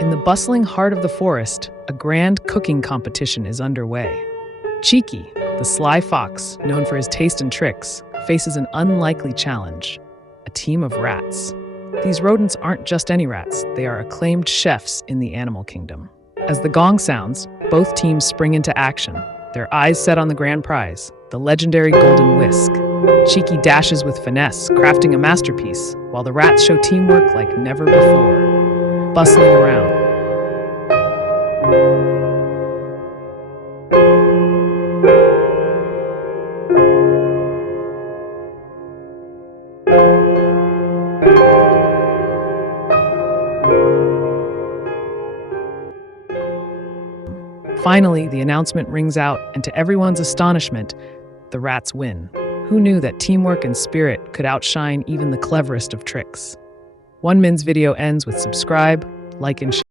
In the bustling heart of the forest, a grand cooking competition is underway. Cheeky, the sly fox, known for his taste and tricks, faces an unlikely challenge: a team of rats. These rodents aren't just any rats, they are acclaimed chefs in the animal kingdom. As the gong sounds, both teams spring into action, their eyes set on the grand prize, the legendary golden whisk. Cheeky dashes with finesse, crafting a masterpiece, while the rats show teamwork like never before. Bustling around, finally, the announcement rings out, and to everyone's astonishment, the rats win. Who knew that teamwork and spirit could outshine even the cleverest of tricks? One Min's video ends with subscribe, like, and share.